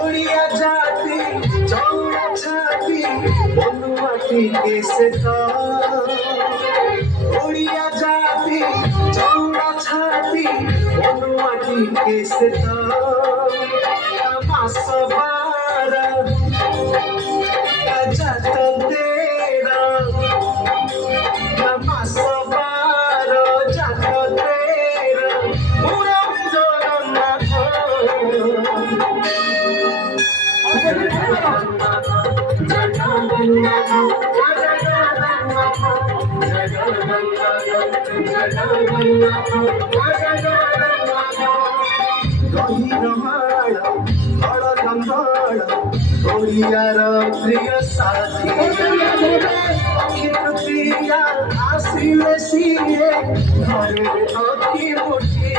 उड़िया जाती चौड़ा छाती बनुआ की केसता उड़िया जाती चौड़ा छाती बनुआ की केसता मासबारा जात तेरा मासबारा जात तेरा पूरा जगन्नाथ ଓଡ଼ିଆର ପ୍ରିୟ ସାଥୀ ଅକ୍ଷିତୃତୀୟା ଆସିଲେ ସିଏ ଘରେ ଅଖି ମୁଠି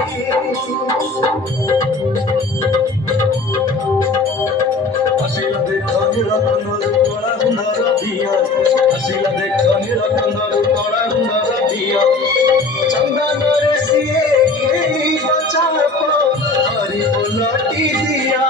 ଆସିଲା ଦେଖ ନୀଳକଣ୍ଠରୁ କଳା ସୁନ୍ଦର ଝିଅ ଆସିଲା ଦେଖ ନୀଳକଣ୍ଠରୁ କଳା ସୁନ୍ଦର ଝିଅ ଚନ୍ଦନରେ ସିଏ କେଇବ ଚାପ ହରିବ ଲଟି ଦିଆ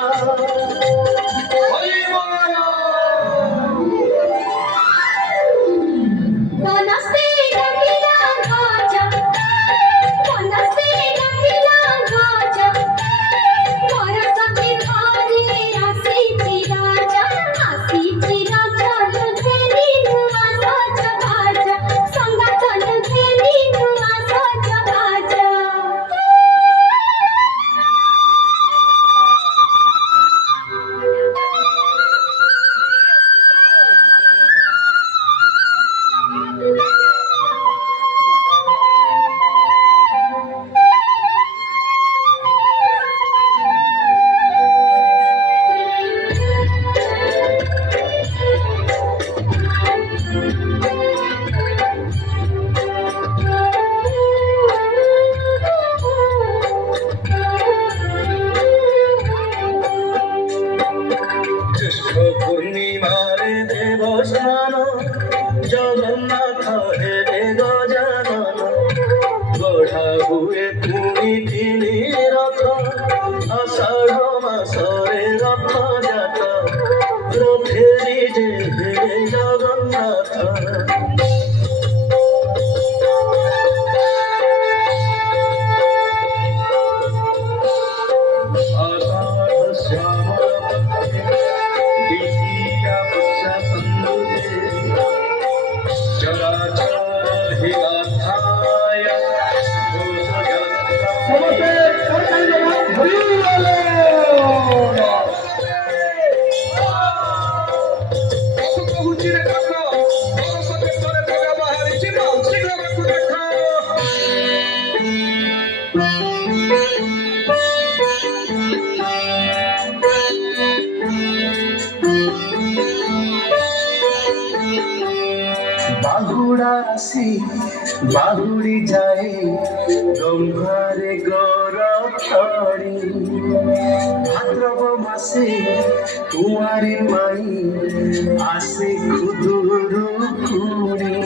ପୂର୍ଣ୍ଣିମାରେ ଦେବସ୍ନାନ ଜଗନ୍ନାଥ ହେଲେ ଗଜାନନ ଗଢ଼ା ହୁଏ ପୁଣି ତିନି ରଥ ଆଷାଢ଼ ମାସରେ ରଥଯାତ ରଥେରି ଯେ ହେଲେ ଜଗନ୍ନାଥ বাহুড়া আসি বাহুড়ি যায় গম্ভারে গরক্ষণী ভাদ্রব মাসে কুমারী মাই আসে খুদুরু কুড়ি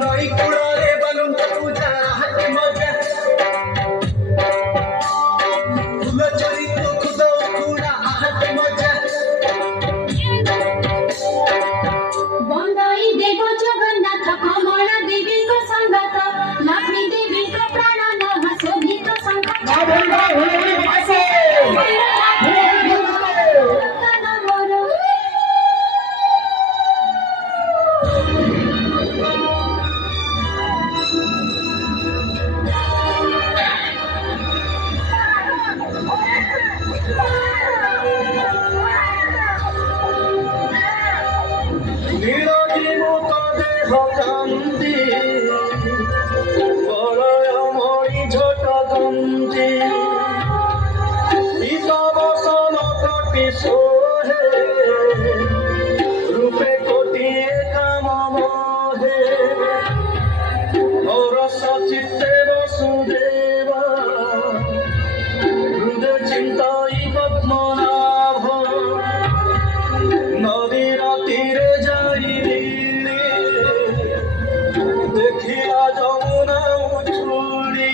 নই কুড়ারে বালুঙ্ক পূজা হাতি মজা বন্দাই দেব জগন্নাথ কমলা দেবীଙ୍କ ସଙ୍ଗାତ ଲକ୍ଷ୍ମୀ ଦେବୀଙ୍କ ପ୍ରାଣ ଶୋଭିତ চিন্তাই পদ্মনাভ নদীর তীরে যাইলি দেখিয়া যমুনা উছুড়ি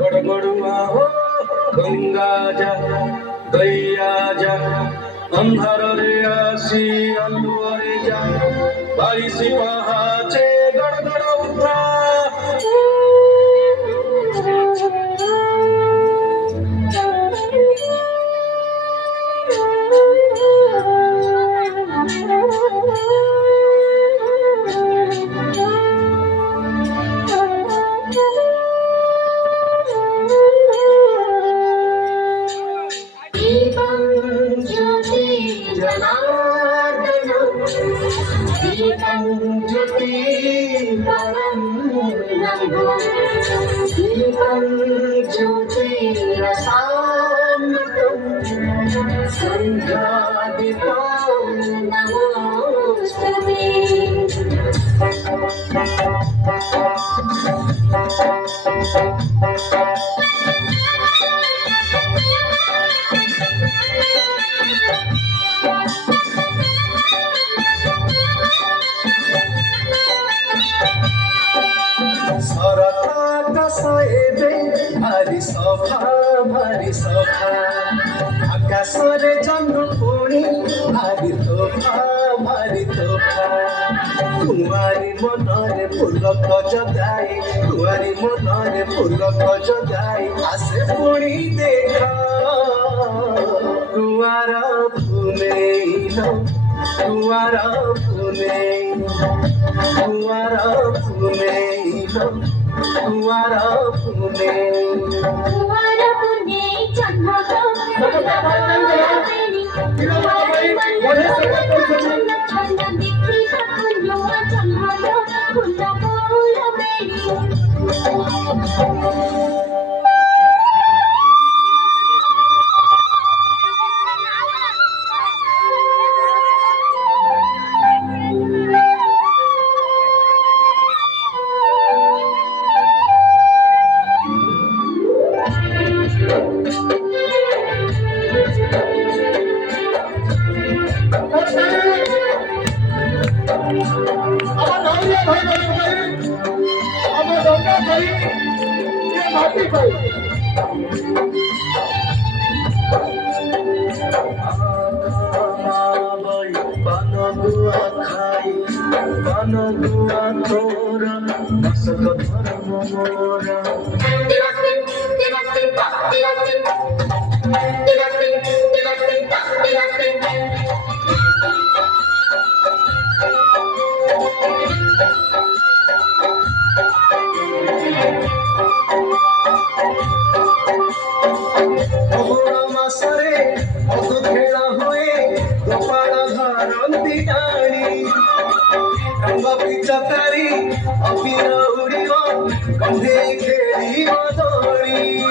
গড়গড়ুয়া হো গঙ্গা যা গইয়া যা অন্ধারে আসি আলুয়ারে যা বাড়িসি পাহাচে গড়গড় উঠা জ্যোতি পরম দীপং জ্যোতি রসামৃতম সন্ধ্যাদীপো নমোস্তুতে ভারি সফা আকাশরে চন্দ্র পুণি ভারি তোফা কুমারী মନରେ ফুলক জগাই কুমারী মନରେ ফুলক জগাই আসে পুଣି দেখা কুয়ার ফুলেইল কুয়ার ফুলেইল কুয়ার ফুলেইল কুয়ার ফুলে পানগুয়া খাই পানগুয়া তোরা বসত ধর্ম মোরা चकारी अबीर उड़िब कंधे खेलिब दौड़ी